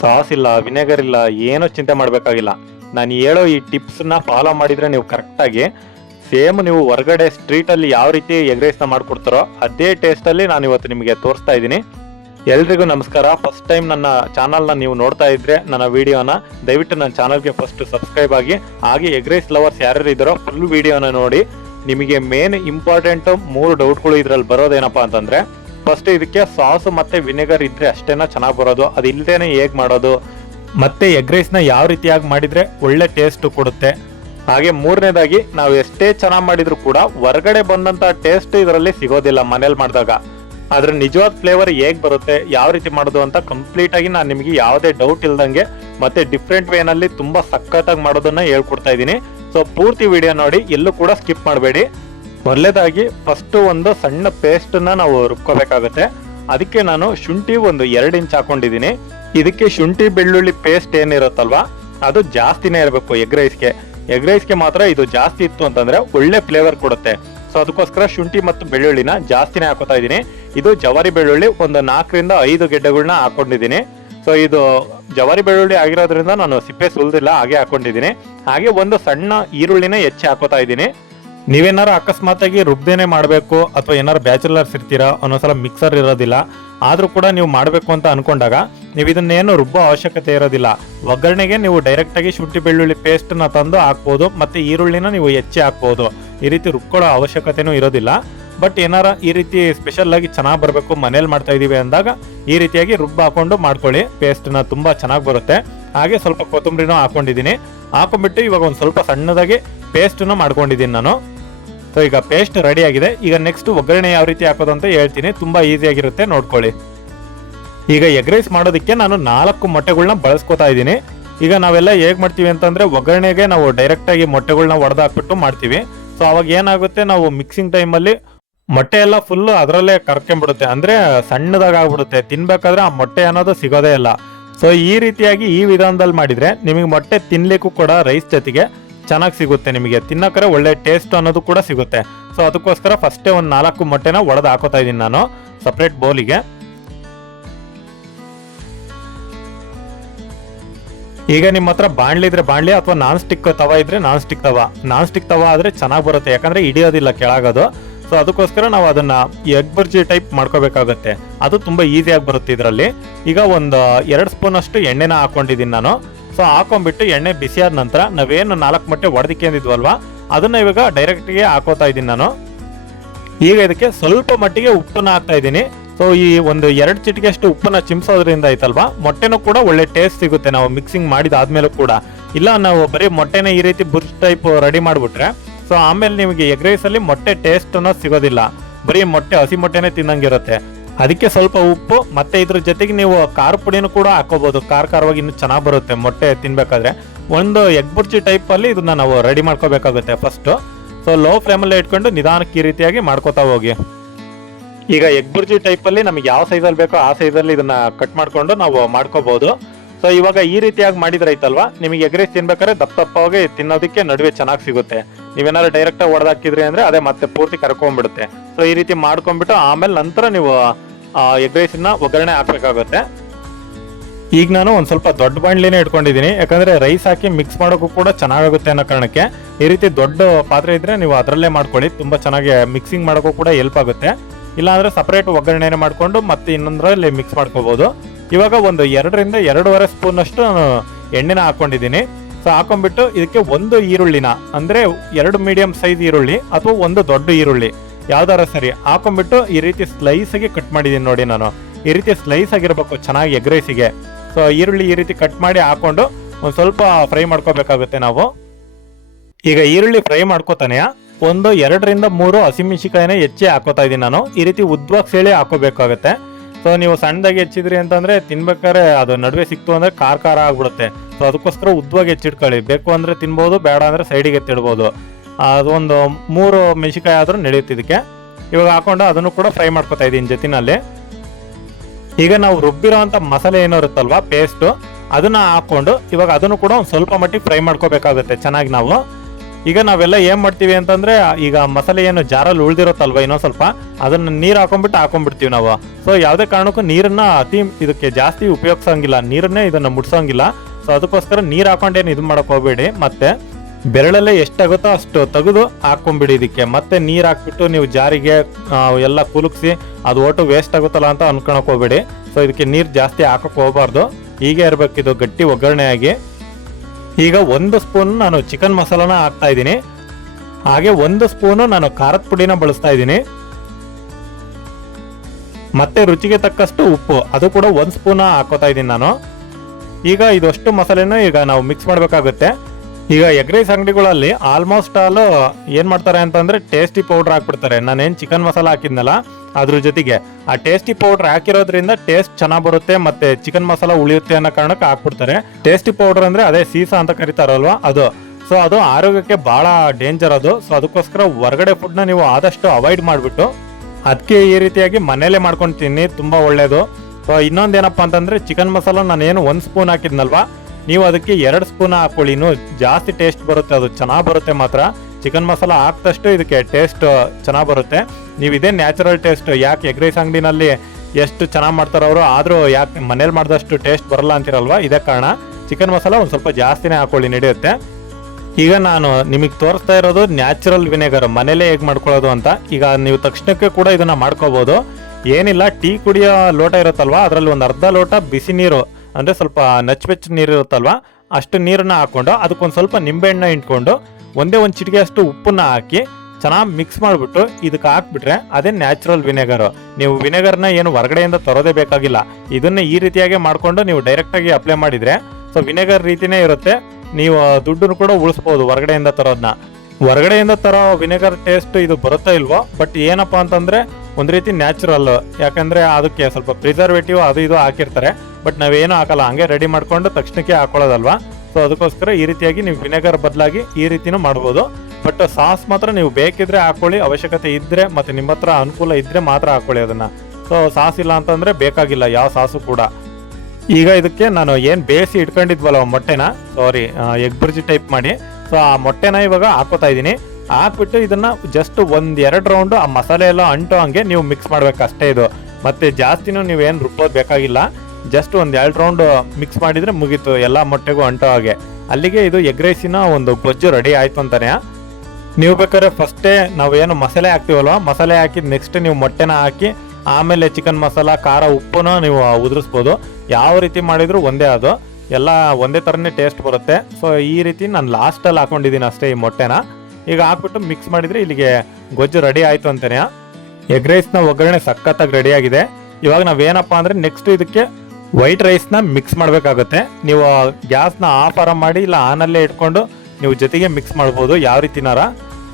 Sauce ಇಲ್ಲ, vinegar ಇಲ್ಲ, ಏನೂ ಚಿಂತೆ ಮಾಡಬೇಕಾಗಿಲ್ಲ. ನಾನು ಹೇಳೋ ಈ ಟಿಪ್ಸ್ನ ಫಾಲೋ ಮಾಡಿದರೆ ನೀವು ಕರೆಕ್ಟಾಗಿ ಸೇಮ್ ನೀವು ಹೊರಗಡೆ ಸ್ಟ್ರೀಟಲ್ಲಿ ಯಾವ ರೀತಿ ಎಗ್ ರೈಸ್ನ ಮಾಡಿಕೊಡ್ತಾರೋ ಅದೇ ಟೇಸ್ಟಲ್ಲಿ ನಾನು ಇವತ್ತು ನಿಮಗೆ ತೋರಿಸ್ತಾ ಇದ್ದೀನಿ. ಎಲ್ರಿಗೂ ನಮಸ್ಕಾರ. ಫಸ್ಟ್ ಟೈಮ್ ನನ್ನ ಚಾನಲ್ನ ನೀವು ನೋಡ್ತಾ ಇದ್ರೆ ನನ್ನ ವಿಡಿಯೋನ ದಯವಿಟ್ಟು ನನ್ನ ಚಾನಲ್ಗೆ ಫಸ್ಟ್ ಸಬ್ಸ್ಕ್ರೈಬ್ ಆಗಿ, ಹಾಗೆ ಎಗ್ ರೈಸ್ ಲವರ್ಸ್ ಯಾರ್ಯಾರು ಇದ್ದಾರೋ ಫುಲ್ ವಿಡಿಯೋನ ನೋಡಿ. ನಿಮಗೆ ಮೇನ್ ಇಂಪಾರ್ಟೆಂಟ್ 3 ಡೌಟ್ಗಳು ಇದ್ರಲ್ಲಿ ಬರೋದೇನಪ್ಪ ಅಂತಂದ್ರೆ, ಫಸ್ಟ್ ಇದಕ್ಕೆ ಸಾಸ್ ಮತ್ತೆ ವಿನೆಗರ್ ಇದ್ರೆ ಅಷ್ಟೇನ ಚೆನ್ನಾಗಿ ಬರೋದು, ಅದು ಇಲ್ಲದೇನೆ ಹೇಗೆ ಮಾಡೋದು, ಮತ್ತೆ ಎಗ್ ರೈಸ್ನ ಯಾವ ರೀತಿಯಾಗಿ ಮಾಡಿದ್ರೆ ಒಳ್ಳೆ ಟೇಸ್ಟ್ ಕೊಡುತ್ತೆ. ಹಾಗೆ ಮೂರನೇದಾಗಿ ನಾವು ಎಷ್ಟೇ ಚೆನ್ನಾಗಿ ಮಾಡಿದ್ರು ಕೂಡ ಹೊರಗಡೆ ಬಂದಂತ ಟೇಸ್ಟ್ ಇದರಲ್ಲಿ ಸಿಗೋದಿಲ್ಲ ಮನೇಲಿ ಮಾಡಿದಾಗ. ಅದ್ರ ನಿಜವಾದ ಫ್ಲೇವರ್ ಹೇಗೆ ಬರುತ್ತೆ, ಯಾವ ರೀತಿ ಮಾಡೋದು ಅಂತ ಕಂಪ್ಲೀಟ್ ಆಗಿ ನಾನು ನಿಮಗೆ ಯಾವುದೇ ಡೌಟ್ ಇಲ್ದಂಗೆ ಮತ್ತೆ ಡಿಫ್ರೆಂಟ್ ವೇನಲ್ಲಿ ತುಂಬಾ ಸಖತ್ತಾಗಿ ಮಾಡೋದನ್ನ ಹೇಳ್ಕೊಡ್ತಾ ಇದ್ದೀನಿ. ಸೊ ಪೂರ್ತಿ ವಿಡಿಯೋ ನೋಡಿ, ಎಲ್ಲೂ ಕೂಡ ಸ್ಕಿಪ್ ಮಾಡಬೇಡಿ. ಮೊದಲೇದಾಗಿ ಫಸ್ಟ್ ಒಂದು ಸಣ್ಣ ಪೇಸ್ಟನ್ನ ನಾವು ರುಬ್ಕೋಬೇಕಾಗುತ್ತೆ. ಅದಕ್ಕೆ ನಾನು ಶುಂಠಿ ಒಂದು 2 ಇಂಚ್ ಹಾಕೊಂಡಿದ್ದೀನಿ. ಇದಕ್ಕೆ ಶುಂಠಿ ಬೆಳ್ಳುಳ್ಳಿ ಪೇಸ್ಟ್ ಏನಿರುತ್ತಲ್ವಾ ಅದು ಜಾಸ್ತಿನೇ ಇರಬೇಕು. ಎಗ್ ರೈಸ್ಗೆ ಮಾತ್ರ ಇದು ಜಾಸ್ತಿ ಇತ್ತು ಅಂತಂದ್ರೆ ಒಳ್ಳೆ ಫ್ಲೇವರ್ ಕೊಡುತ್ತೆ. ಸೊ ಅದಕ್ಕೋಸ್ಕರ ಶುಂಠಿ ಮತ್ತು ಬೆಳ್ಳುಳ್ಳಿನ ಜಾಸ್ತಿನೇ ಹಾಕೋತಾ ಇದ್ದೀನಿ. ಇದು ಜವಾರಿ ಬೆಳ್ಳುಳ್ಳಿ ಒಂದು 4 ರಿಂದ 5 ಗೆಡ್ಡೆಗಳನ್ನ ಹಾಕೊಂಡಿದ್ದೀನಿ. ಸೊ ಇದು ಜವಾರಿ ಬೆಳ್ಳುಳ್ಳಿ ಆಗಿರೋದ್ರಿಂದ ನಾನು ಸಿಪ್ಪೆ ಸುಲ್ದಿಲ್ಲ, ಹಾಗೆ ಹಾಕೊಂಡಿದ್ದೀನಿ. ಹಾಗೆ ಒಂದು ಸಣ್ಣ ಈರುಳ್ಳಿನ ಹೆಚ್ಚಿ ಹಾಕೋತಾ ಇದ್ದೀನಿ. ನೀವೇನಾರು ಅಕಸ್ಮಾತ್ ಆಗಿ ರುಬ್ದೇನೆ ಮಾಡಬೇಕು ಅಥವಾ ಏನಾರು ಬ್ಯಾಚುಲರ್ಸ್ ಇರ್ತೀರಾ, ಒಂದೊಂದ್ಸಲ ಮಿಕ್ಸರ್ ಇರೋದಿಲ್ಲ, ಆದ್ರೂ ಕೂಡ ನೀವು ಮಾಡಬೇಕು ಅಂತ ಅನ್ಕೊಂಡಾಗ ನೀವು ಇದನ್ನೇನು ರುಬ್ಬೋ ಅವಶ್ಯಕತೆ ಇರೋದಿಲ್ಲ. ಒಗ್ಗರಣೆಗೆ ನೀವು ಡೈರೆಕ್ಟ್ ಆಗಿ ಶುಂಠಿ ಬೆಳ್ಳುಳ್ಳಿ ಪೇಸ್ಟ್ ನ ತಂದು ಹಾಕ್ಬೋದು, ಮತ್ತೆ ಈರುಳ್ಳಿನ ನೀವು ಹೆಚ್ಚಿ ಹಾಕ್ಬೋದು. ಈ ರೀತಿ ರುಬ್ಕೊಳ್ಳೋ ಅವಶ್ಯಕತೆನೂ ಇರೋದಿಲ್ಲ. ಬಟ್ ಏನಾರ ಈ ರೀತಿ ಸ್ಪೆಷಲ್ ಆಗಿ ಚೆನ್ನಾಗಿ ಬರಬೇಕು, ಮನೇಲಿ ಮಾಡ್ತಾ ಇದೀವಿ ಅಂದಾಗ ಈ ರೀತಿಯಾಗಿ ರುಬ್ಬ ಹಾಕೊಂಡು ಮಾಡ್ಕೊಳ್ಳಿ, ಪೇಸ್ಟ್ ನ ತುಂಬಾ ಚೆನ್ನಾಗಿ ಬರುತ್ತೆ. ಹಾಗೆ ಸ್ವಲ್ಪ ಕೊತ್ತಂಬರಿನೂ ಹಾಕೊಂಡಿದ್ದೀನಿ. ಹಾಕೊಂಡ್ಬಿಟ್ಟು ಇವಾಗ ಒಂದು ಸ್ವಲ್ಪ ಸಣ್ಣದಾಗಿ ಪೇಸ್ಟ್ನು ಮಾಡ್ಕೊಂಡಿದ್ದೀನಿ ನಾನು. ಸೊ ಈಗ ಪೇಸ್ಟ್ ರೆಡಿ ಆಗಿದೆ. ಈಗ ನೆಕ್ಸ್ಟ್ ಒಗ್ಗರಣೆ ಯಾವ ರೀತಿ ಹಾಕೋದು ಅಂತ ಹೇಳ್ತೀನಿ, ತುಂಬಾ ಈಸಿ ಆಗಿರುತ್ತೆ, ನೋಡ್ಕೊಳ್ಳಿ. ಈಗ ಎಗ್ ರೈಸ್ ಮಾಡೋದಕ್ಕೆ ನಾನು 4 ಮೊಟ್ಟೆಗಳನ್ನ ಬಳಸ್ಕೊತಾ ಇದ್ದೀನಿ. ಈಗ ನಾವೆಲ್ಲ ಹೇಗ್ ಮಾಡ್ತೀವಿ ಅಂತಂದ್ರೆ, ಒಗ್ಗರಣೆಗೆ ನಾವು ಡೈರೆಕ್ಟ್ ಆಗಿ ಮೊಟ್ಟೆಗಳನ್ನ ಒಡೆದು ಹಾಕ್ಬಿಟ್ಟು ಮಾಡ್ತೀವಿ. ಸೊ ಅವಾಗ ಏನಾಗುತ್ತೆ, ನಾವು ಮಿಕ್ಸಿಂಗ್ ಟೈಮಲ್ಲಿ ಮೊಟ್ಟೆ ಎಲ್ಲ ಫುಲ್ ಅದರಲ್ಲೇ ಕರ್ಕೊಂಡ್ಬಿಡುತ್ತೆ, ಅಂದ್ರೆ ಸಣ್ಣದಾಗಿ ಆಗ್ಬಿಡುತ್ತೆ. ತಿನ್ಬೇಕಾದ್ರೆ ಆ ಮೊಟ್ಟೆ ಅನ್ನೋದು ಸಿಗೋದೇ ಇಲ್ಲ. ಸೊ ಈ ರೀತಿಯಾಗಿ ಈ ವಿಧಾನದಲ್ಲಿ ಮಾಡಿದ್ರೆ ನಿಮಗೆ ಮೊಟ್ಟೆ ತಿನ್ಲಿಕ್ಕೂ ಕೂಡ ರೈಸ್ ಜೊತೆಗೆ ಚೆನ್ನಾಗಿ ಸಿಗುತ್ತೆ, ನಿಮಗೆ ತಿನ್ನೋಕರೆ ಒಳ್ಳೆ ಟೇಸ್ಟ್ ಅನ್ನೋದು ಕೂಡ ಸಿಗುತ್ತೆ. ಸೊ ಅದಕ್ಕೋಸ್ಕರ ಫಸ್ಟೇ ಒಂದು 4 ಮೊಟ್ಟೆನ ಒಡೆದು ಹಾಕೋತಾ ಇದ್ದೀನಿ ನಾನು ಸಪ್ರೇಟ್ ಬೌಲಿಗೆ. ಈಗ ನಿಮ್ಮ ಹತ್ರ ಬಾಣ್ಲಿ ಇದ್ರೆ ಬಾಣ್ಲಿ, ಅಥವಾ ನಾನ್ ಸ್ಟಿಕ್ ತವಾ ಇದ್ರೆ ನಾನ್ ಸ್ಟಿಕ್ ತವಾ ಆದ್ರೆ ಚೆನ್ನಾಗಿ ಬರುತ್ತೆ, ಯಾಕಂದ್ರೆ ಹಿಡಿಯೋದಿಲ್ಲ ಕೆಳಗದು. ಸೊ ಅದಕ್ಕೋಸ್ಕರ ನಾವು ಅದನ್ನ ಎಗ್ ಬುರ್ಜಿ ಟೈಪ್ ಮಾಡ್ಕೋಬೇಕಾಗತ್ತೆ, ಅದು ತುಂಬಾ ಈಸಿಯಾಗಿ ಬರುತ್ತೆ ಇದರಲ್ಲಿ. ಈಗ ಒಂದು 2 ಸ್ಪೂನ್ ಅಷ್ಟು ಎಣ್ಣೆನ ಹಾಕೊಂಡಿದ್ದೀನಿ ನಾನು. ಸೊ ಹಾಕೊಂಡ್ಬಿಟ್ಟು ಎಣ್ಣೆ ಬಿಸಿಯಾದ ನಂತರ ನಾವೇನು 4 ಮೊಟ್ಟೆ ಒಡೆದಿಕ್ಕೊಂಡಿದ್ವಲ್ವಾ ಅದನ್ನ ಇವಾಗ ಡೈರೆಕ್ಟ್ಗೆ ಹಾಕೋತಾ ಇದ್ದೀನಿ ನಾನು. ಈಗ ಇದಕ್ಕೆ ಸ್ವಲ್ಪ ಮಟ್ಟಿಗೆ ಉಪ್ಪನ್ನ ಹಾಕ್ತಾ ಇದ್ದೀನಿ. ಸೊ ಈ ಒಂದು 2 ಚಿಟಿಕೆ ಅಷ್ಟು ಉಪ್ಪನ್ನ ಚಿಮ್ಸೋದ್ರಿಂದ ಐತಲ್ವಾ, ಮೊಟ್ಟೆನೂ ಕೂಡ ಒಳ್ಳೆ ಟೇಸ್ಟ್ ಸಿಗುತ್ತೆ ನಾವು ಮಿಕ್ಸಿಂಗ್ ಮಾಡಿದಾದ್ಮೇಲೂ ಕೂಡ. ಇಲ್ಲ ನಾವು ಬರೀ ಮೊಟ್ಟೆನ ಈ ರೀತಿ ಬುರ್ಜ್ ಟೈಪ್ ರೆಡಿ ಮಾಡ್ಬಿಟ್ರೆ ಸೊ ಆಮೇಲೆ ನಿಮಗೆ ಎಗ್ ರೈಸ್ ಅಲ್ಲಿ ಮೊಟ್ಟೆ ಟೇಸ್ಟ್ ಅನ್ನೋದು ಸಿಗೋದಿಲ್ಲ, ಬರೀ ಹಸಿ ಮೊಟ್ಟೆನೇ ತಿನ್ನಂಗಿರುತ್ತೆ. ಅದಕ್ಕೆ ಸ್ವಲ್ಪ ಉಪ್ಪು ಮತ್ತೆ ಇದ್ರ ಜೊತೆಗೆ ನೀವು ಖಾರ ಪುಡಿನೂ ಕೂಡ ಹಾಕೋಬಹುದು, ಖಾರವಾಗಿ ಇನ್ನೂ ಚೆನ್ನಾಗಿ ಬರುತ್ತೆ ಮೊಟ್ಟೆ ತಿನ್ಬೇಕಾದ್ರೆ. ಒಂದು ಎಗ್ ಬುರ್ಜಿ ಟೈಪ್ ಅಲ್ಲಿ ಇದನ್ನ ನಾವು ರೆಡಿ ಮಾಡ್ಕೋಬೇಕಾಗುತ್ತೆ ಫಸ್ಟ್. ಸೊ ಲೋ ಫ್ಲೇಮಲ್ಲೇ ಇಟ್ಕೊಂಡು ನಿಧಾನಕ್ಕೆ ಈ ರೀತಿಯಾಗಿ ಮಾಡ್ಕೋತಾ ಹೋಗಿ. ಈಗ ಎಗ್ ಬುರ್ಜಿ ಟೈಪ್ ಅಲ್ಲಿ ನಮಗೆ ಯಾವ ಸೈಜಲ್ಲಿ ಬೇಕೋ ಆ ಸೈಜಲ್ಲಿ ಇದನ್ನ ಕಟ್ ಮಾಡ್ಕೊಂಡು ನಾವು ಮಾಡ್ಕೋಬಹುದು. ಸೊ ಇವಾಗ ಈ ರೀತಿಯಾಗಿ ಮಾಡಿದ್ರೆ ಐತಲ್ವಾ, ನಿಮಗೆ ಎಗ್ ರೈಸ್ ತಿನ್ಬೇಕಾದ್ರೆ ದಪ್ಪವಾಗಿ ತಿನ್ನೋದಕ್ಕೆ ನಡುವೆ ಚೆನ್ನಾಗಿ ಸಿಗುತ್ತೆ. ನೀವೇನಾದ್ರು ಡೈರೆಕ್ಟ್ ಆಗಿ ಹೊಡೆದಾಕಿದ್ರಿ ಅಂದ್ರೆ ಅದೇ ಮತ್ತೆ ಪೂರ್ತಿ ಕರ್ಕೊಂಡ್ಬಿಡುತ್ತೆ. ಸೊ ಈ ರೀತಿ ಮಾಡ್ಕೊಂಡ್ಬಿಟ್ಟು ಆಮೇಲೆ ನಂತರ ನೀವು ಎಗ್ ರೈಸ್ ನ ಒಗ್ಗರಣೆ ಹಾಕ್ಬೇಕಾಗುತ್ತೆ. ಈಗ ನಾನು ಒಂದ್ ಸ್ವಲ್ಪ ದೊಡ್ಡ ಬಾಣ್ಲಿನೇ ಇಟ್ಕೊಂಡಿದ್ದೀನಿ, ಯಾಕಂದ್ರೆ ರೈಸ್ ಹಾಕಿ ಮಿಕ್ಸ್ ಮಾಡೋಕ್ಕೂ ಕೂಡ ಚೆನ್ನಾಗುತ್ತೆ ಅನ್ನೋ ಕಾರಣಕ್ಕೆ. ಈ ರೀತಿ ದೊಡ್ಡ ಪಾತ್ರೆ ಇದ್ರೆ ನೀವು ಅದರಲ್ಲೇ ಮಾಡ್ಕೊಳ್ಳಿ, ತುಂಬಾ ಚೆನ್ನಾಗಿ ಮಿಕ್ಸಿಂಗ್ ಮಾಡೋಕ್ಕೂ ಕೂಡ ಹೆಲ್ಪ್ ಆಗುತ್ತೆ. ಇಲ್ಲಾಂದ್ರೆ ಸಪರೇಟ್ ಒಗ್ಗರಣೆನೇ ಮಾಡ್ಕೊಂಡು ಮತ್ತೆ ಇನ್ನೊಂದ್ರಲ್ಲಿ ಮಿಕ್ಸ್ ಮಾಡ್ಕೋಬಹುದು. ಇವಾಗ ಒಂದು 2 ರಿಂದ 2.5 ಸ್ಪೂನ್ ಅಷ್ಟು ಎಣ್ಣೆನ ಹಾಕೊಂಡಿದ್ದೀನಿ. ಸೊ ಹಾಕೊಂಡ್ಬಿಟ್ಟು ಇದಕ್ಕೆ ಒಂದು ಈರುಳ್ಳಿನ, ಅಂದ್ರೆ 2 ಮೀಡಿಯಂ ಸೈಜ್ ಈರುಳ್ಳಿ ಅಥವಾ ಒಂದು ದೊಡ್ಡ ಈರುಳ್ಳಿ ಯಾವ್ದಾರ ಸರಿ ಹಾಕೊಂಡ್ಬಿಟ್ಟು ಈ ರೀತಿ ಸ್ಲೈಸ್ ಆಗಿ ಕಟ್ ಮಾಡಿದೀನಿ ನೋಡಿ ನಾನು. ಈ ರೀತಿ ಸ್ಲೈಸ್ ಆಗಿರ್ಬೇಕು ಚೆನ್ನಾಗಿ ಎಗ್ ರೈಸಿಗೆ. ಸೊ ಈರುಳ್ಳಿ ಈ ರೀತಿ ಕಟ್ ಮಾಡಿ ಹಾಕೊಂಡು ಒಂದ್ ಸ್ವಲ್ಪ ಫ್ರೈ ಮಾಡ್ಕೋಬೇಕಾಗುತ್ತೆ ನಾವು. ಈಗ ಈರುಳ್ಳಿ ಫ್ರೈ ಮಾಡ್ಕೋತಾನೆ ಒಂದು 2 ರಿಂದ 3 ಹಸಿಮೆಣಸಿಕಾಯಿನ ಹೆಚ್ಚಿ ಹಾಕೋತಾ ಇದೀನಿ ನಾನು. ಈ ರೀತಿ ಉದ್ದವಾಗಿ ಸೇಳಿ ಹಾಕೋಬೇಕಾಗುತ್ತೆ. ಸೊ ನೀವು ಸಣ್ಣದಾಗಿ ಹೆಚ್ಚಿದ್ರಿ ಅಂತಂದ್ರೆ ತಿನ್ಬೇಕಾದ್ರೆ ಅದು ನಡುವೆ ಸಿಕ್ತು ಅಂದ್ರೆ ಖಾರ ಆಗ್ಬಿಡುತ್ತೆ. ಸೊ ಅದಕ್ಕೋಸ್ಕರ ಉದ್ದವಾಗಿ ಹೆಚ್ಚಿಟ್ಕೊಳ್ಳಿ, ಬೇಕು ಅಂದ್ರೆ ತಿನ್ಬೋದು, ಬೇಡ ಅಂದ್ರೆ ಸೈಡಿಗೆ ಎತ್ತಿಡ್ಬೋದು. ಅದೊಂದು 3 ಮೆಣಸಿಕಾಯಿ ಆದ್ರೂ ನಡೆಯುತ್ತೆ ಇದಕ್ಕೆ. ಇವಾಗ ಹಾಕೊಂಡು ಅದನ್ನು ಕೂಡ ಫ್ರೈ ಮಾಡ್ಕೊತಾ ಇದೀನಿ ಜೊತೆನಲ್ಲಿ. ಈಗ ನಾವು ರುಬ್ಬಿರೋ ಅಂತ ಮಸಾಲೆ ಏನೋ ಇರುತ್ತಲ್ವಾ ಪೇಸ್ಟ್, ಅದನ್ನ ಹಾಕೊಂಡು ಇವಾಗ ಅದನ್ನು ಕೂಡ ಒಂದು ಸ್ವಲ್ಪ ಮಟ್ಟಿಗೆ ಫ್ರೈ ಮಾಡ್ಕೋಬೇಕಾಗುತ್ತೆ ಚೆನ್ನಾಗಿ ನಾವು. ಈಗ ನಾವೆಲ್ಲ ಏನ್ ಮಾಡ್ತೀವಿ ಅಂತಂದ್ರೆ, ಈಗ ಮಸಾಲೆ ಏನು ಜಾರಲ್ಲಿ ಉಳ್ದಿರುತ್ತಲ್ವ ಇನ್ನೊಂದ್ ಸ್ವಲ್ಪ, ಅದನ್ನ ನೀರ್ ಹಾಕೊಂಡ್ಬಿಡ್ತೀವಿ ನಾವು. ಸೊ ಯಾವ್ದೇ ಕಾರಣಕ್ಕೂ ನೀರನ್ನ ಇದಕ್ಕೆ ಜಾಸ್ತಿ ಉಪಯೋಗಿಸಂಗಿಲ್ಲ, ನೀರನ್ನೇ ಇದನ್ನ ಮುಟ್ಸಂಗಿಲ್ಲ. ಸೊ ಅದಕ್ಕೋಸ್ಕರ ನೀರ್ ಹಾಕೊಂಡೇನು ಇದು ಮಾಡಕ್ ಹೋಗ್ಬೇಡಿ. ಮತ್ತೆ ಬೆರಳಲ್ಲೇ ಎಷ್ಟಾಗುತ್ತೋ ಅಷ್ಟು ತೆಗೆದು ಹಾಕೊಂಡ್ಬಿಡಿ ಇದಕ್ಕೆ. ಮತ್ತೆ ನೀರ್ ಹಾಕ್ಬಿಟ್ಟು ನೀವು ಜಾರಿಗೆ ಎಲ್ಲ ಕುಲುಕ್ಸಿ ಅದು ಒಟ್ಟು ವೇಸ್ಟ್ ಆಗುತ್ತಲ್ಲ ಅಂತ ಅನ್ಕೊಳಕ್ ಹೋಗ್ಬೇಡಿ. ಸೊ ಇದಕ್ಕೆ ನೀರ್ ಜಾಸ್ತಿ ಹಾಕಕ್ ಹೋಗ್ಬಾರ್ದು, ಹೀಗೆ ಇರ್ಬೇಕಿದು ಗಟ್ಟಿ ಒಗ್ಗರಣೆ ಆಗಿ. ಈಗ 1 ಸ್ಪೂನ್ ನಾನು ಚಿಕನ್ ಮಸಾಲಾನ ಹಾಕ್ತಾ ಇದ್ದೀನಿ, ಹಾಗೆ 1 ಸ್ಪೂನು ನಾನು ಖಾರದ ಪುಡಿನ ಬಳಸ್ತಾ ಇದ್ದೀನಿ. ಮತ್ತೆ ರುಚಿಗೆ ತಕ್ಕಷ್ಟು ಉಪ್ಪು, ಅದು ಕೂಡ 1 ಸ್ಪೂನ್ ಹಾಕೋತಾ ಇದ್ದೀನಿ ನಾನು. ಈಗ ಇದಷ್ಟು ಮಸಾಲೆನೂ ಈಗ ನಾವು ಮಿಕ್ಸ್ ಮಾಡ್ಬೇಕಾಗುತ್ತೆ. ಈಗ ಎಗ್ ರೈಸ್ ಅಂಗಡಿಗಳಲ್ಲಿ ಆಲ್ಮೋಸ್ಟ್ ಆಲ್ ಏನ್ ಮಾಡ್ತಾರೆ ಅಂತಂದ್ರೆ ಟೇಸ್ಟಿ ಪೌಡರ್ ಹಾಕ್ಬಿಡ್ತಾರೆ. ನಾನೇನ್ ಚಿಕನ್ ಮಸಾಲ ಹಾಕಿದ್ನಲ್ಲ ಅದ್ರ ಜೊತೆಗೆ ಆ ಟೇಸ್ಟಿ ಪೌಡರ್ ಹಾಕಿರೋದ್ರಿಂದ ಟೇಸ್ಟ್ ಚೆನ್ನಾಗ್ ಬರುತ್ತೆ, ಮತ್ತೆ ಚಿಕನ್ ಮಸಾಲ ಉಳಿಯುತ್ತೆ ಅನ್ನೋ ಕಾರಣಕ್ಕೆ ಹಾಕ್ಬಿಡ್ತಾರೆ. ಟೇಸ್ಟಿ ಪೌಡರ್ ಅಂದ್ರೆ ಅದೇ ಸೀಸಾ ಅಂತ ಕರೀತಾರಲ್ವಾ ಅದು. ಸೊ ಅದು ಆರೋಗ್ಯಕ್ಕೆ ಬಹಳ ಡೇಂಜರ್ ಅದು. ಸೊ ಅದಕ್ಕೋಸ್ಕರ ಹೊರಗಡೆ ಫುಡ್ ನ ನೀವು ಆದಷ್ಟು ಅವಾಯ್ಡ್ ಮಾಡ್ಬಿಟ್ಟು ಅದಕ್ಕೆ ಈ ರೀತಿಯಾಗಿ ಮನೇಲೆ ಮಾಡ್ಕೊಂಡು ತಿನ್ನಿ, ತುಂಬಾ ಒಳ್ಳೇದು. ಸೊ ಇನ್ನೊಂದೇನಪ್ಪಾ ಅಂತಂದ್ರೆ ಚಿಕನ್ ಮಸಾಲ ನಾನೇನು 1 ಸ್ಪೂನ್ ಹಾಕಿದ್ನಲ್ವಾ, ನೀವು ಅದಕ್ಕೆ 2 ಸ್ಪೂನ್ ಹಾಕೊಳ್ಳಿ, ಇನ್ನೂ ಜಾಸ್ತಿ ಟೇಸ್ಟ್ ಬರುತ್ತೆ, ಅದು ಚೆನ್ನಾಗ್ ಬರುತ್ತೆ. ಮಾತ್ರ ಚಿಕನ್ ಮಸಾಲ ಹಾಕ್ದಷ್ಟು ಇದಕ್ಕೆ ಟೇಸ್ಟ್ ಚೆನ್ನಾಗ್ ಬರುತ್ತೆ. ನೀವು ಇದೇ ನ್ಯಾಚುರಲ್ ಟೇಸ್ಟ್, ಯಾಕೆ ಎಗ್ ರೈಸ್ ಅಂಗಡಿನಲ್ಲಿ ಎಷ್ಟು ಚೆನ್ನಾಗ್ ಮಾಡ್ತಾರ ಅವರು, ಆದ್ರೂ ಯಾಕೆ ಮನೇಲಿ ಮಾಡಿದಷ್ಟು ಟೇಸ್ಟ್ ಬರಲ್ಲ ಅಂತಿರಲ್ವಾ, ಇದೇ ಕಾರಣ. ಚಿಕನ್ ಮಸಾಲ ಒಂದ್ ಸ್ವಲ್ಪ ಜಾಸ್ತಿನೇ ಹಾಕೊಳ್ಳಿ, ನಡೆಯುತ್ತೆ. ಈಗ ನಾನು ನಿಮಗೆ ತೋರಿಸ್ತಾ ಇರೋದು ನ್ಯಾಚುರಲ್ ವಿನೆಗರ್, ಮನೇಲೆ ಹೇಗ್ ಮಾಡ್ಕೊಳ್ಳೋದು ಅಂತ. ಈಗ ನೀವು ತಕ್ಷಣಕ್ಕೆ ಕೂಡ ಇದನ್ನ ಮಾಡ್ಕೋಬಹುದು. ಏನಿಲ್ಲ, ಟೀ ಕುಡಿಯೋ ಲೋಟ ಇರುತ್ತಲ್ವಾ, ಅದರಲ್ಲಿ ಒಂದು ಅರ್ಧ ಲೋಟ ಬಿಸಿ ನೀರು, ಅಂದ್ರೆ ಸ್ವಲ್ಪ ನಚ್ಚಬೆಚ್ಚ ನೀರು ಇರುತ್ತಲ್ವಾ, ಅಷ್ಟು ನೀರನ್ನ ಹಾಕೊಂಡು ಅದಕ್ಕೊಂದು ಸ್ವಲ್ಪ ನಿಂಬೆಹಣ್ಣ ಇಟ್ಕೊಂಡು ಒಂದೇ ಒಂದು ಚಿಟಿಕೆ ಅಷ್ಟು ಉಪ್ಪನ್ನ ಹಾಕಿ ಚೆನ್ನಾಗಿ ಮಿಕ್ಸ್ ಮಾಡಿಬಿಟ್ಟು ಇದಕ್ಕೆ ಹಾಕ್ಬಿಟ್ರೆ ಅದೇ ನ್ಯಾಚುರಲ್ ವಿನೆಗರ್. ನೀವು ವಿನೆಗರ್ನ ಏನು ಹೊರಗಡೆಯಿಂದ ತರೋದೇ ಬೇಕಾಗಿಲ್ಲ, ಇದನ್ನ ಈ ರೀತಿಯಾಗಿ ಮಾಡ್ಕೊಂಡು ನೀವು ಡೈರೆಕ್ಟ್ ಆಗಿ ಅಪ್ಲೈ ಮಾಡಿದ್ರೆ ಸೊ ವಿನೆಗರ್ ರೀತಿನೇ ಇರುತ್ತೆ. ನೀವು ದುಡ್ಡನ್ನು ಕೂಡ ಉಳಿಸ್ಬೋದು ಹೊರಗಡೆಯಿಂದ ತರೋದನ್ನ. ಹೊರಗಡೆಯಿಂದ ತರೋ ವಿನೆಗರ್ ಟೇಸ್ಟ್ ಇದು ಬರುತ್ತಾ ಇಲ್ವೋ, ಬಟ್ ಏನಪ್ಪಾ ಅಂತಂದ್ರೆ ಒಂದ್ ರೀತಿ ನ್ಯಾಚುರಲ್, ಯಾಕಂದ್ರೆ ಅದಕ್ಕೆ ಸ್ವಲ್ಪ ಪ್ರಿಸರ್ವೇಟಿವ್ ಅದು ಇದು ಹಾಕಿರ್ತಾರೆ. ಬಟ್ ನಾವೇನು ಹಾಕಲ್ಲ, ಹಂಗೆ ರೆಡಿ ಮಾಡ್ಕೊಂಡು ತಕ್ಷಣಕ್ಕೆ ಹಾಕೊಳ್ಳೋದಲ್ವಾ. ಸೊ ಅದಕ್ಕೋಸ್ಕರ ಈ ರೀತಿಯಾಗಿ ನೀವು ವಿನೆಗರ್ ಬದಲಾಗಿ ಈ ರೀತಿನೂ ಮಾಡ್ಬೋದು. ಬಟ್ ಸಾಸ್ ಮಾತ್ರ ನೀವು ಬೇಕಿದ್ರೆ ಹಾಕೊಳ್ಳಿ, ಅವಶ್ಯಕತೆ ಇದ್ರೆ ಮತ್ತೆ ನಿಮ್ಮ ಹತ್ರ ಅನುಕೂಲ ಇದ್ರೆ ಮಾತ್ರ ಹಾಕೊಳ್ಳಿ ಅದನ್ನ. ಸೊ ಸಾಸ್ ಇಲ್ಲ ಅಂತಂದ್ರೆ ಬೇಕಾಗಿಲ್ಲ ಯಾವ ಸಾಸು ಕೂಡ. ಈಗ ಇದಕ್ಕೆ ನಾನು ಏನ್ ಬೇಯಿಸಿ ಇಟ್ಕೊಂಡಿದ್ವಲ್ಲ ಮೊಟ್ಟೆನ, ಸಾರಿ ಎಗ್ ಬುರ್ಜಿ ಟೈಪ್ ಮಾಡಿ, ಸೊ ಆ ಮೊಟ್ಟೆನ ಇವಾಗ ಹಾಕೋತಾ ಇದೀನಿ. ಹಾಕ್ಬಿಟ್ಟು ಇದನ್ನ ಜಸ್ಟ್ 1-2 ರೌಂಡ್ ಆ ಮಸಾಲೆ ಎಲ್ಲ ಅಂಟೋ ಹಂಗೆ ನೀವು ಮಿಕ್ಸ್ ಮಾಡ್ಬೇಕು ಅಷ್ಟೇ. ಇದು ಮತ್ತೆ ಜಾಸ್ತಿನೂ ನೀವೇನು ರುಬ್ಬೋದು ಬೇಕಾಗಿಲ್ಲ, ಜಸ್ಟ್ 1-2 ರೌಂಡ್ ಮಿಕ್ಸ್ ಮಾಡಿದ್ರೆ ಮುಗೀತು, ಎಲ್ಲ ಮೊಟ್ಟೆಗೂ ಅಂಟೋ ಹಾಗೆ. ಅಲ್ಲಿಗೆ ಇದು ಎಗ್ ರೈಸಿನ ಒಂದು ಗೊಜ್ಜು ರೆಡಿ ಆಯ್ತು ಅಂತಾನೆ. ನೀವು ಬೇಕಾದ್ರೆ ಫಸ್ಟೇ ನಾವೇನು ಮಸಾಲೆ ಹಾಕ್ತೀವಲ್ವ, ಮಸಾಲೆ ಹಾಕಿದ್ ನೆಕ್ಸ್ಟ್ ನೀವು ಮೊಟ್ಟೆನ ಹಾಕಿ ಆಮೇಲೆ ಚಿಕನ್ ಮಸಾಲ, ಖಾರ, ಉಪ್ಪುನ ನೀವು ಉದುರಿಸ್ಬೋದು. ಯಾವ ರೀತಿ ಮಾಡಿದ್ರು ಒಂದೇ, ಅದು ಎಲ್ಲ ಒಂದೇ ಥರನೇ ಟೇಸ್ಟ್ ಬರುತ್ತೆ. ಸೊ ಈ ರೀತಿ ನಾನು ಲಾಸ್ಟಲ್ಲಿ ಹಾಕೊಂಡಿದ್ದೀನಿ ಅಷ್ಟೇ ಈ ಮೊಟ್ಟೆನ. ಈಗ ಹಾಕ್ಬಿಟ್ಟು ಮಿಕ್ಸ್ ಮಾಡಿದ್ರೆ ಇಲ್ಲಿಗೆ ಗೊಜ್ಜು ರೆಡಿ ಆಯ್ತು ಅಂತಾನೆ. ಎಗ್ ರೈಸ್ನ ಒಗ್ಗರಣೆ ಸಖತ್ತಾಗಿ ರೆಡಿ ಆಗಿದೆ. ಇವಾಗ ನಾವೇನಪ್ಪಾ ಅಂದ್ರೆ ನೆಕ್ಸ್ಟ್ ಇದಕ್ಕೆ ವೈಟ್ ರೈಸ್ನ ಮಿಕ್ಸ್ ಮಾಡಬೇಕಾಗುತ್ತೆ. ನೀವು ಗ್ಯಾಸ್ನ ಆಫ್ ಮಾಡಿ ಇಲ್ಲ ಆನಲ್ಲೇ ಇಟ್ಕೊಂಡು ನೀವು ಜೊತೆಗೆ ಮಿಕ್ಸ್ ಮಾಡ್ಬೋದು, ಯಾವ ರೀತಿನಾರ.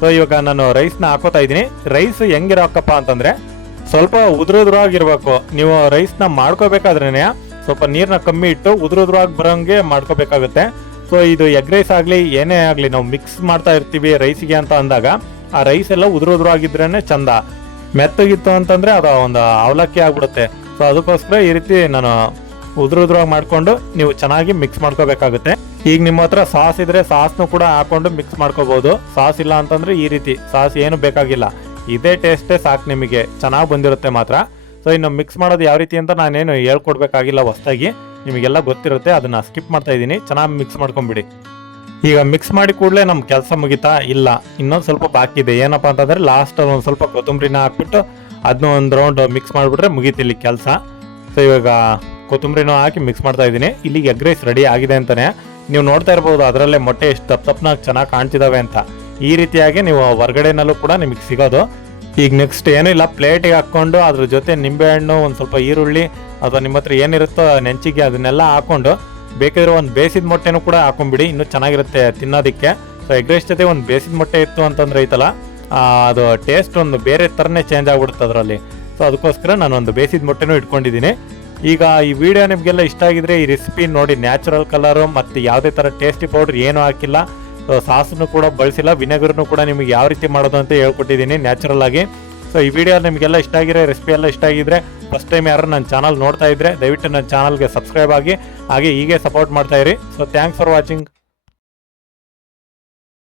ಸೊ ಇವಾಗ ನಾನು ರೈಸ್ನ ಹಾಕೋತಾ ಇದ್ದೀನಿ. ರೈಸ್ ಹೆಂಗಿರಬೇಕಪ್ಪ ಅಂತಂದ್ರೆ ಸ್ವಲ್ಪ ಉದುರುದ್ರಾಗಿರ್ಬೇಕು. ನೀವು ರೈಸ್ನ ಮಾಡ್ಕೋಬೇಕಾದ್ರೇನೆ ಸ್ವಲ್ಪ ನೀರ್ನ ಕಮ್ಮಿ ಇಟ್ಟು ಉದುರುದ್ರಾಗಿ ಬರೋಂಗೆ ಮಾಡ್ಕೋಬೇಕಾಗುತ್ತೆ. ಸೊ ಇದು ಎಗ್ ರೈಸ್ ಆಗಲಿ ಏನೇ ಆಗಲಿ ನಾವು ಮಿಕ್ಸ್ ಮಾಡ್ತಾ ಇರ್ತೀವಿ ರೈಸಿಗೆ ಅಂತ ಅಂದಾಗ ಆ ರೈಸ್ ಎಲ್ಲ ಉದುರುದ್ರಾಗಿದ್ರೇನೆ ಚಂದ. ಮೆತ್ತಗಿತ್ತು ಅಂತಂದ್ರೆ ಅದು ಒಂದು ಅವಲಕ್ಕಿ ಆಗ್ಬಿಡುತ್ತೆ. ಸೊ ಅದಕ್ಕೋಸ್ಕರ ಈ ರೀತಿ ನಾನು ಉದುರುದ್ರಾಗಿ ಮಾಡ್ಕೊಂಡು ನೀವು ಚೆನ್ನಾಗಿ ಮಿಕ್ಸ್ ಮಾಡ್ಕೋಬೇಕಾಗುತ್ತೆ. ಈಗ ನಿಮ್ಮ ಹತ್ರ ಸಾಸ್ ಇದ್ರೆ ಸಾಸ್ನು ಕೂಡ ಹಾಕೊಂಡು ಮಿಕ್ಸ್ ಮಾಡ್ಕೋಬಹುದು. ಸಾಸ್ ಇಲ್ಲ ಅಂತಂದ್ರೆ ಈ ರೀತಿ ಸಾಸ್ ಏನು ಬೇಕಾಗಿಲ್ಲ, ಇದೇ ಟೇಸ್ಟೇ ಸಾಕು, ನಿಮಗೆ ಚೆನ್ನಾಗಿ ಬಂದಿರುತ್ತೆ ಮಾತ್ರ. ಸೊ ಇನ್ನು ಮಿಕ್ಸ್ ಮಾಡೋದು ಯಾವ ರೀತಿ ಅಂತ ನಾನೇನು ಹೇಳ್ಕೊಡ್ಬೇಕಾಗಿಲ್ಲ, ಹೊಸದಾಗಿ ನಿಮಗೆಲ್ಲ ಗೊತ್ತಿರುತ್ತೆ. ಅದನ್ನ ಸ್ಕಿಪ್ ಮಾಡ್ತಾ ಇದ್ದೀನಿ. ಚೆನ್ನಾಗಿ ಮಿಕ್ಸ್ ಮಾಡ್ಕೊಂಡ್ಬಿಡಿ. ಈಗ ಮಿಕ್ಸ್ ಮಾಡಿ ಕೂಡಲೇ ನಮ್ಮ ಕೆಲಸ ಮುಗಿತಾ ಇಲ್ಲ, ಇನ್ನೊಂದು ಸ್ವಲ್ಪ ಬಾಕಿ ಇದೆ. ಏನಪ್ಪಾ ಅಂತಂದ್ರೆ ಲಾಸ್ಟ್ ಒಂದು ಸ್ವಲ್ಪ ಕೊತ್ತಂಬರಿನ ಹಾಕ್ಬಿಟ್ಟು ಅದನ್ನ ಒಂದು ರೌಂಡ್ ಮಿಕ್ಸ್ ಮಾಡಿಬಿಟ್ರೆ ಮುಗೀತಿಲ್ಲಿ ಕೆಲಸ. ಸೊ ಇವಾಗ ಕೊತ್ತಂಬರಿನೂ ಹಾಕಿ ಮಿಕ್ಸ್ ಮಾಡ್ತಾ ಇದ್ದೀನಿ. ಇಲ್ಲಿಗೆ ಎಗ್ ರೈಸ್ ರೆಡಿ ಆಗಿದೆ ಅಂತಾನೆ. ನೀವು ನೋಡ್ತಾ ಇರ್ಬೋದು ಅದರಲ್ಲೇ ಮೊಟ್ಟೆ ಎಷ್ಟು ತಪ್ಪನಾಗಿ ಚೆನ್ನಾಗಿ ಕಾಣ್ತಿದಾವೆ ಅಂತ. ಈ ರೀತಿಯಾಗಿ ನೀವು ಹೊರಗಡೆನಲ್ಲೂ ಕೂಡ ನಿಮಗೆ ಸಿಗೋದು. ಈಗ ನೆಕ್ಸ್ಟ್ ಏನೂ ಇಲ್ಲ, ಪ್ಲೇಟಿಗೆ ಹಾಕ್ಕೊಂಡು ಅದ್ರ ಜೊತೆ ನಿಂಬೆಹಣ್ಣು, ಒಂದು ಸ್ವಲ್ಪ ಈರುಳ್ಳಿ ಅಥವಾ ನಿಮ್ಮ ಹತ್ರ ಏನಿರುತ್ತೋ ನೆಂಚಿಗೆ ಅದನ್ನೆಲ್ಲ ಹಾಕೊಂಡು ಬೇಕಿದ್ರೆ ಒಂದು ಬೇಯಿಸಿದ ಮೊಟ್ಟೆನೂ ಕೂಡ ಹಾಕೊಂಡ್ಬಿಡಿ, ಇನ್ನೂ ಚೆನ್ನಾಗಿರುತ್ತೆ ತಿನ್ನೋದಕ್ಕೆ. ಸೊ ಎಗ್ ರೈಸ್ ಜೊತೆ ಒಂದು ಬೇಯಿಸಿದ ಮೊಟ್ಟೆ ಇತ್ತು ಅಂತಂದ್ರೆ ಐತಲ್ಲ, ಅದು ಟೇಸ್ಟ್ ಒಂದು ಬೇರೆ ಥರನೇ ಚೇಂಜ್ ಆಗ್ಬಿಡುತ್ತೆ ಅದರಲ್ಲಿ. ಸೊ ಅದಕ್ಕೋಸ್ಕರ ನಾನು ಒಂದು ಬೇಯಿಸಿದ ಮೊಟ್ಟೆನೂ ಇಟ್ಕೊಂಡಿದ್ದೀನಿ. ಈಗ ಈ ವಿಡಿಯೋ ನಿಮಗೆಲ್ಲ ಇಷ್ಟ ಆಗಿದ್ರೆ ಈ ರೆಸಿಪಿ ನೋಡಿ, ನ್ಯಾಚುರಲ್ ಕಲರು ಮತ್ತು ಯಾವುದೇ ಥರ ಟೇಸ್ಟಿ ಪೌಡರ್ ಏನೂ ಹಾಕಿಲ್ಲ, ಸಾಸನ್ನು ಕೂಡ ಬಳಸಿಲ್ಲ, ವಿನೆಗರ್ನು ಕೂಡ ನಿಮಗೆ ಯಾವ ರೀತಿ ಮಾಡೋದು ಅಂತ ಹೇಳ್ಕೊಟ್ಟಿದ್ದೀನಿ ನ್ಯಾಚುರಲ್ ಆಗಿ. ಸೊ ಈ ವಿಡಿಯೋ ನಿಮಗೆಲ್ಲ ಇಷ್ಟ ಆಗಿದ್ರೆ, ರೆಸಿಪಿ ಎಲ್ಲ ಇಷ್ಟ ಆಗಿದ್ರೆ, ಫಸ್ಟ್ ಟೈಮ್ ಯಾರು ನನ್ನ ಚಾನಲ್ ನೋಡ್ತಾ ಇದ್ರೆ ದಯವಿಟ್ಟು ನನ್ನ ಚಾನಲ್ಗೆ ಸಬ್ಸ್ಕ್ರೈಬ್ ಆಗಿ ಹಾಗೆ ಹೀಗೆ ಸಪೋರ್ಟ್ ಮಾಡ್ತಾ ಇರಿ. So thanks for watching.